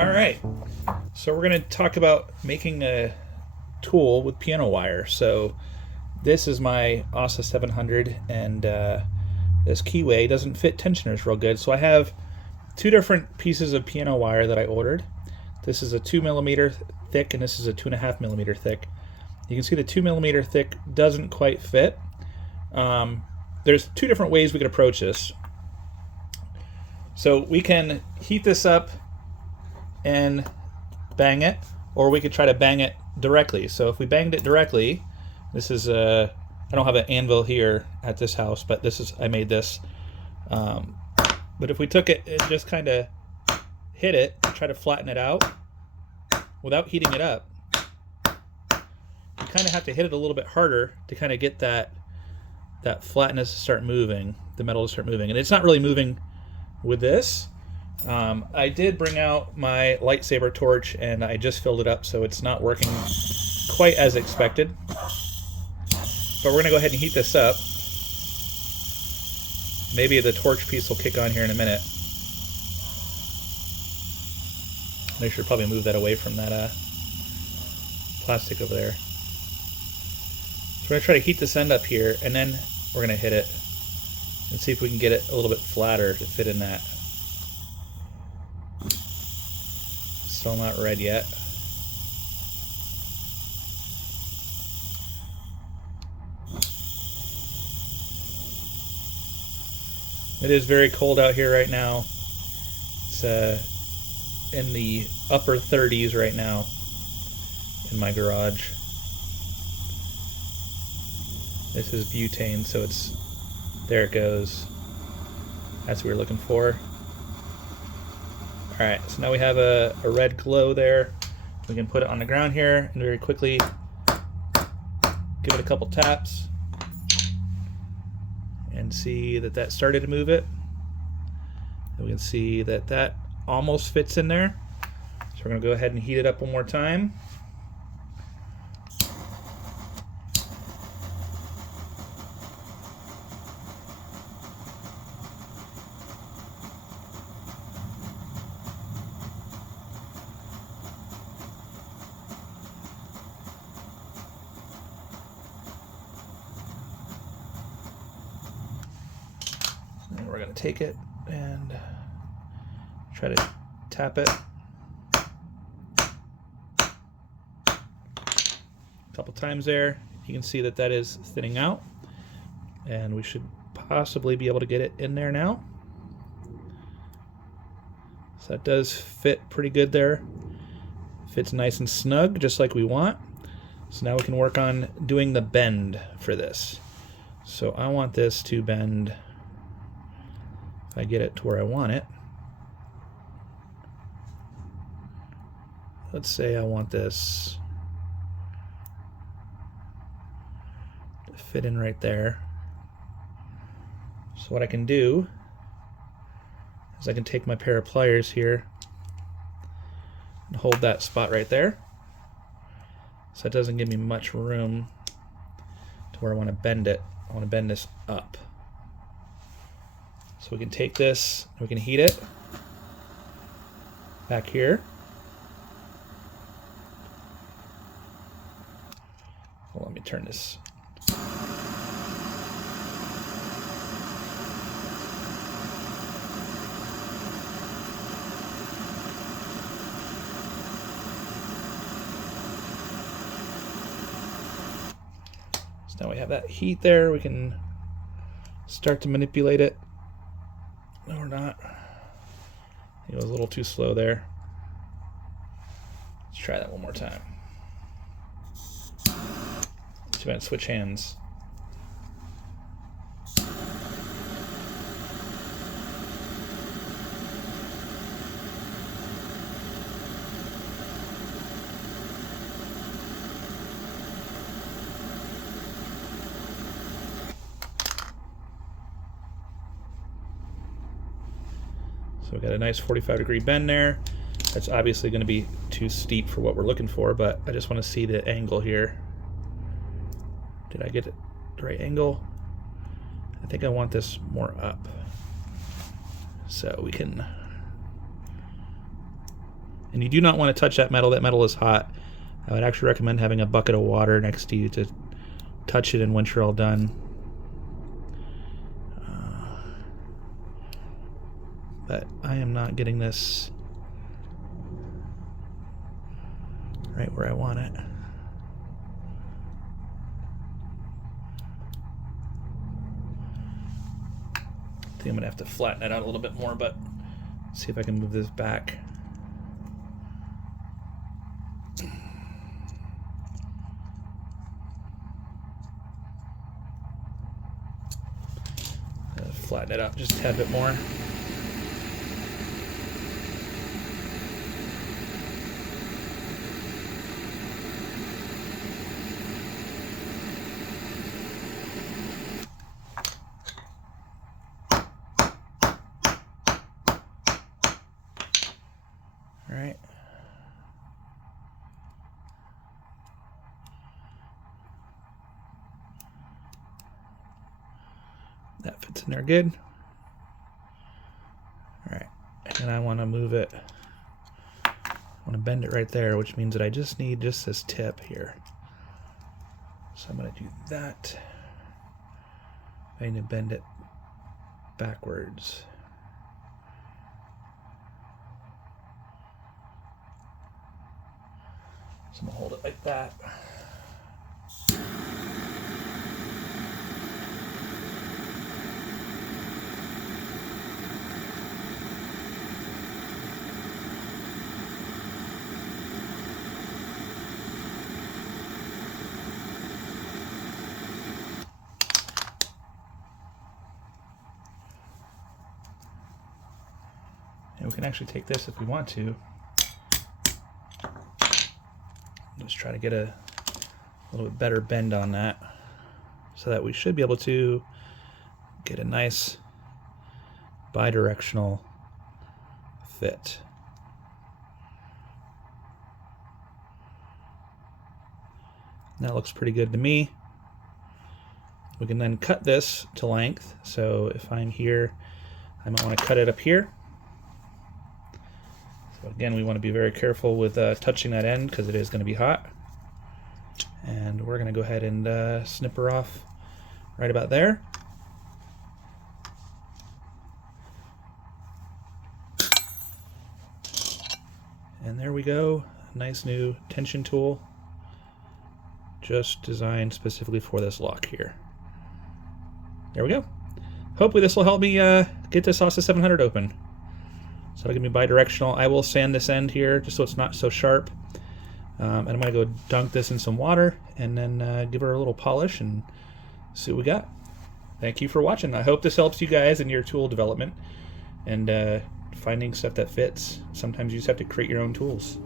All right, so we're going to talk about making a tool with piano wire. So this is my Assa 700, and this keyway doesn't fit tensioners real good. So I have two different pieces of piano wire that I ordered. This is a 2mm thick, and this is a 2.5mm thick. You can see the 2mm thick doesn't quite fit. There's two different ways we could approach this. So we can heat this up and bang it, or we could try to bang it directly. So if we banged it directly, this is I don't have an anvil here at this house, but this is, I made this. But if we took it and just kind of hit it, try to flatten it out without heating it up, you kind of have to hit it a little bit harder to kind of get that flatness to start moving, the metal to start moving. And it's not really moving with this. I did bring out my lightsaber torch and I just filled it up, so it's not working quite as expected. But we're going to go ahead and heat this up. Maybe the torch piece will kick on here in a minute. I should probably move that away from that plastic over there. So we're going to try to heat this end up here, and then we're going to hit it and see if we can get it a little bit flatter to fit in that. Still not red yet. It is very cold out here right now. It's in the upper 30s right now in my garage. This is butane, so it's, there it goes. That's what we're looking for. Alright, so now we have a red glow there. We can put it on the ground here and very quickly give it a couple taps and see that that started to move it. And we can see that that almost fits in there. So we're going to go ahead and heat it up one more time. And we're going to take it and try to tap it a couple times there. You can see that that is thinning out, and we should possibly be able to get it in there now. So that does fit pretty good there. Fits nice and snug, just like we want. So now we can work on doing the bend for this. So I want this to bend, if I get it to where I want it. Let's say I want this to fit in right there. So what I can do is I can take my pair of pliers here and hold that spot right there. So it doesn't give me much room to where I want to bend it. I want to bend this up. So we can take this, we can heat it back here. Well, let me turn this. So now we have that heat there. We can start to manipulate it. No, we're not. It was a little too slow there. Let's try that one more time. So I'm going to switch hands. So we got a nice 45-degree bend there. That's obviously going to be too steep for what we're looking for, but I just want to see the angle here. Did I get it the right angle? I think I want this more up. So we can And you do not want to touch that metal. That metal is hot. I would actually recommend having a bucket of water next to you to touch it, and once you're all done. But I am not getting this right where I want it. I think I'm gonna have to flatten it out a little bit more, but see if I can move this back. Flatten it up just a tad bit more. All right. That fits in there good. All right, and I want to move it. I want to bend it right there, which means that I just need just this tip here. So I'm going to do that. I need to bend it backwards. So I'm going to hold it like that. And we can actually take this if we want to. Let's try to get a little bit better bend on that so that we should be able to get a nice bi-directional fit. That looks pretty good to me. We can then cut this to length. So if I'm here, I might want to cut it up here. So again, we want to be very careful with touching that end because it is going to be hot. And we're going to go ahead and snip her off right about there. And there we go. Nice new tension tool. Just designed specifically for this lock here. There we go. Hopefully this will help me get this Assa 700 open. So it'll give me bi-directional. I will sand this end here just so it's not so sharp. And I'm going to go dunk this in some water and then give her a little polish and see what we got. Thank you for watching. I hope this helps you guys in your tool development and finding stuff that fits. Sometimes you just have to create your own tools.